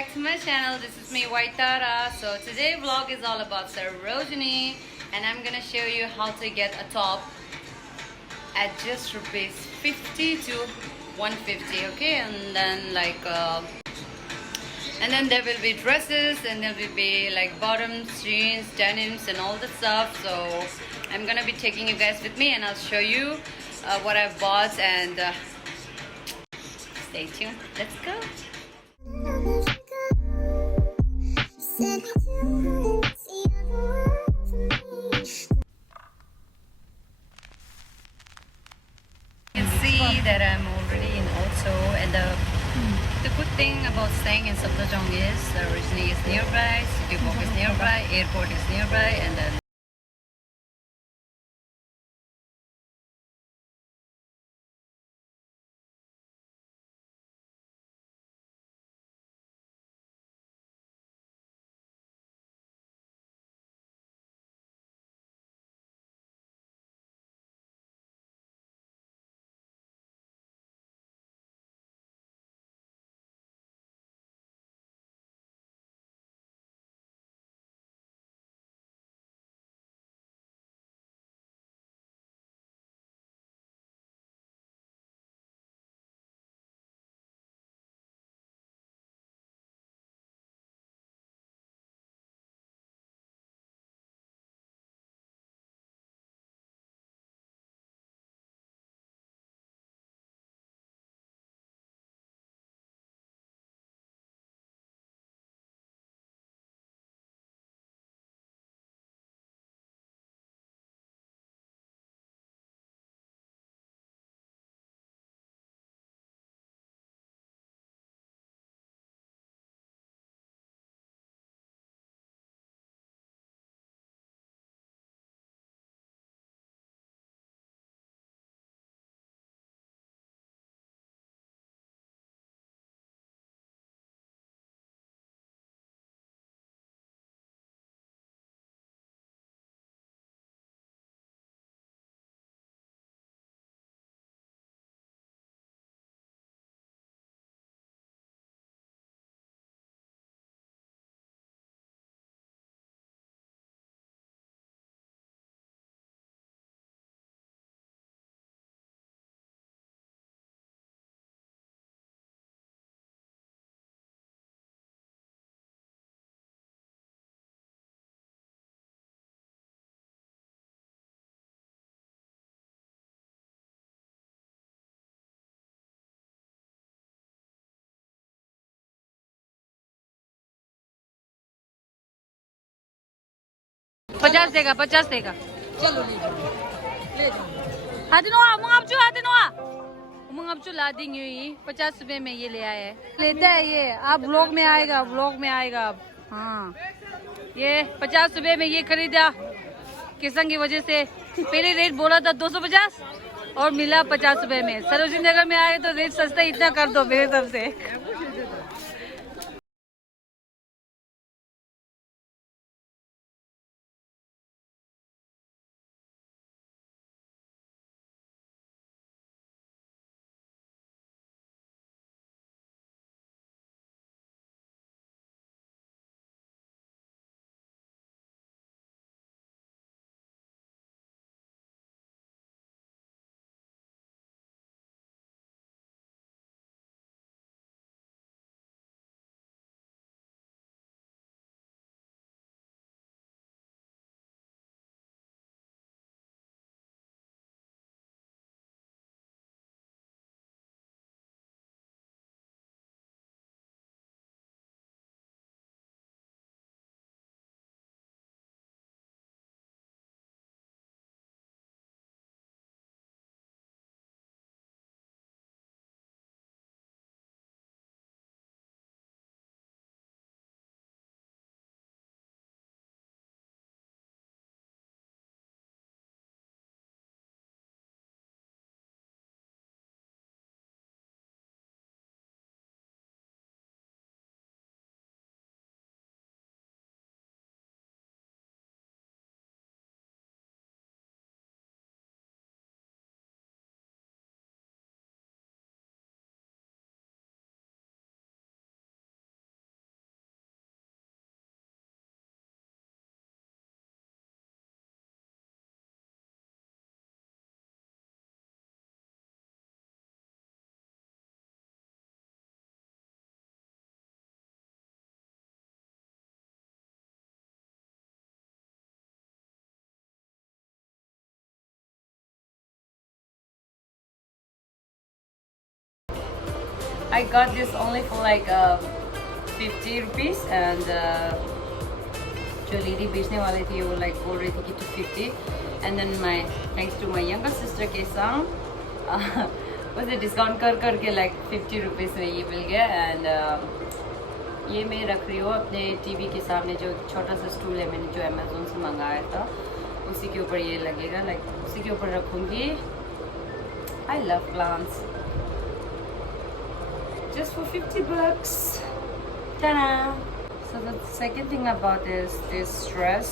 back to my channel. This is me, White Tara. So today vlog is all about Sarojini, and I'm gonna show you how to get a top at just rupees 50 to 150. Okay, and then and then there will be dresses, and there will be like bottoms, jeans, denims, and all the stuff. So I'm gonna be taking you guys with me, and I'll show you what I've bought. And stay tuned. Let's go. You can see that I'm already in Otso, and the good thing about staying in Saptajong is Sarojini is nearby, City Walk is nearby, airport is nearby, and then पचास देगा चलो ले जाओ Hadinoa, mangapchu, Hadinoa. मगपचू ला देंगे ये 50 रुपए में ये ले आए हैं। लेता है ये, आप व्लॉग में आएगा अब। हाँ, ये 50 रुपए में ये खरीदा किसान की वजह से। पहले रेट बोला था 250 और मिला 50 रुपए में। सरोजिनी नगर में आए तो रेट सस्ता इतना कर दो मेरे तरफ से। I got this only for like 50 rupees and जो लेडी बेचने वाले थे वो like बोल रही थी कि 250 and then my thanks to my younger sister के संग उसे डिस्काउंट करके like 50 rupees में ये मिल गया and ये मैं रख रही हूँ अपने टीवी के सामने जो छोटा सा स्टूल है मैंने जो अमेजोन से मंगाया था उसी के ऊपर ये लगेगा like उसी के ऊपर रखूँगी. I love plants. Just for 50 bucks. Ta-da! So the second thing I bought is this dress.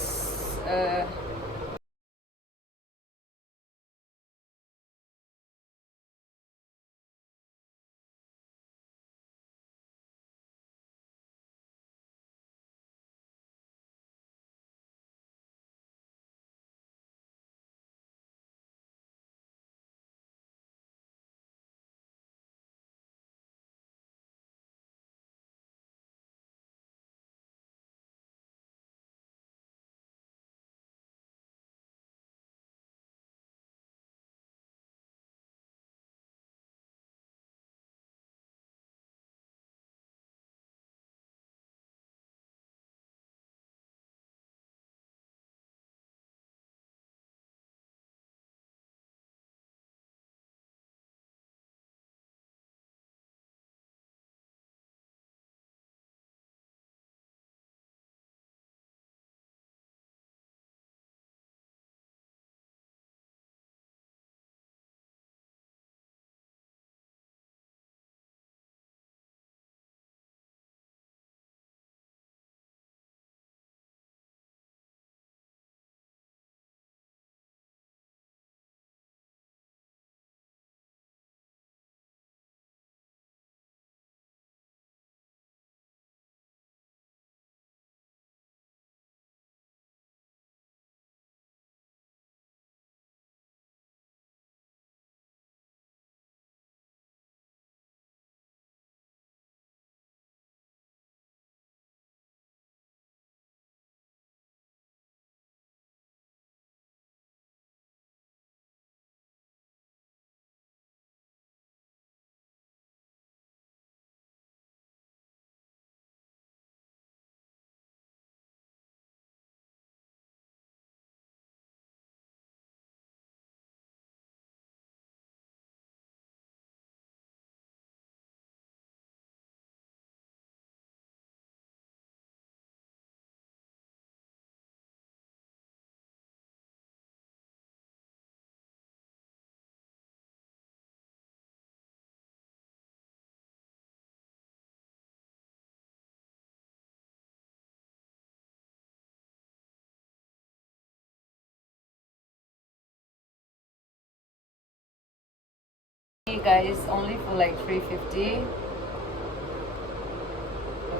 Hey guys, only for like 350.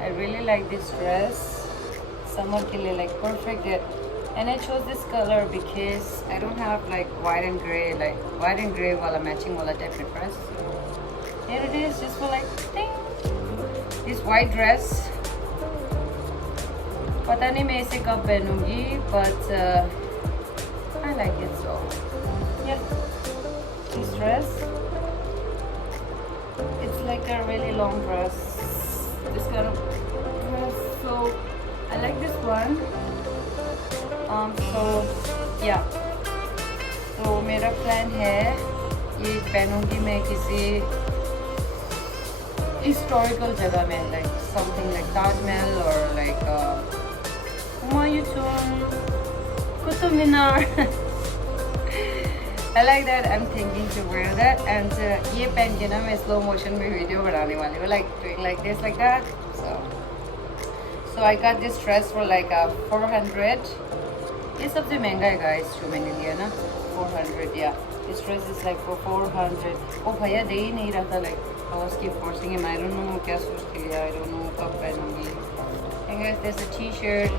I really like this dress. Summer ke liye like perfect it. And I chose this color because I don't have like white and gray wala matching wala type of dress. Here it is, just for like ding. This white dress. Pata nahi main ise kab pehnungi, but I like it so. Yeah. This dress. It's like a really long dress. This kind of dress. So I like this one. So yeah. So मेरा plan है ये पहनूंगी मैं किसी historical जगह में like something like Taj Mahal or like Humayun Tomb, Qutub Minar. I like that. I'm thinking to wear that and ये पहन के ना मैं slow motion में video बनाने वाली हूँ like doing like this like that. So I got this dress for like 400. ये सबसे महंगा है guys जो मैंने लिया ना 400 yeah. This dress is like for 400. ओ भैया दे ही नहीं रहा था like I was keep forcing him. I don't know क्या सोच के लिया. I don't know कब पहनूंगी. And guys, there's a t-shirt.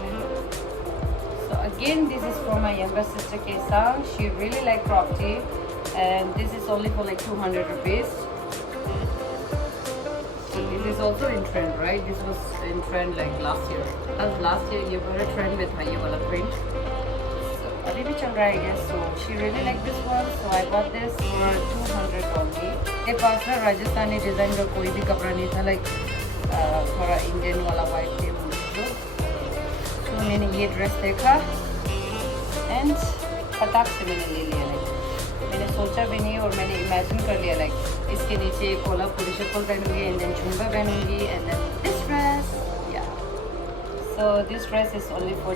So again, this is for my younger sister Kesang. She really like crop tee, and this is only for like 200 rupees. So this is also in trend, right? This was in trend like last year. As last year, you got a trend with my wala print. So अभी भी चल रहा है I guess. So she really liked this one, so I got this for 200 only. पास ना Rajasthani design का कोई भी कपड़ा नहीं था, लाइक थोड़ा इंडियन वाला वाइब थे मुझे। तो मैंने ये ड्रेस देखा एंड फटाक से मैंने ले लिया। लाइक मैंने सोचा भी नहीं और मैंने इमेजिन कर लिया, लाइक इसके नीचे कोल्हापुरी चप्पल पहनूंगी एंड देन झुमका पहनूंगी एंड देन दिस ड्रेस। या so this dress is only for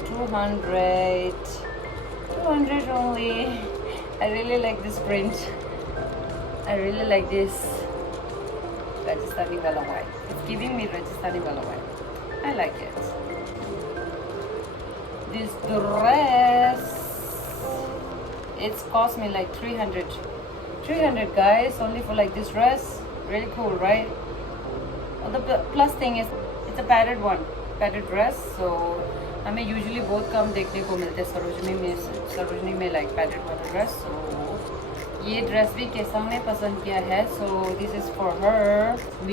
200 only. I really like this print. I really like this Rajasthani wala white. It's giving me Rajasthani wala white. I like it. This dress, it's cost me like 300. 300 guys, only for like this dress. Really cool, right? And the plus thing is, it's a padded one, padded dress. So हमें usually बहुत कम देखने को मिलते हैं सरोजनी में like padded वाला dress. सो ये dress भी कैसा ने पसंद किया है, so this is for her.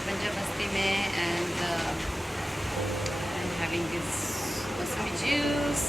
Punjab बस्ती में and I'm having this mosami juice.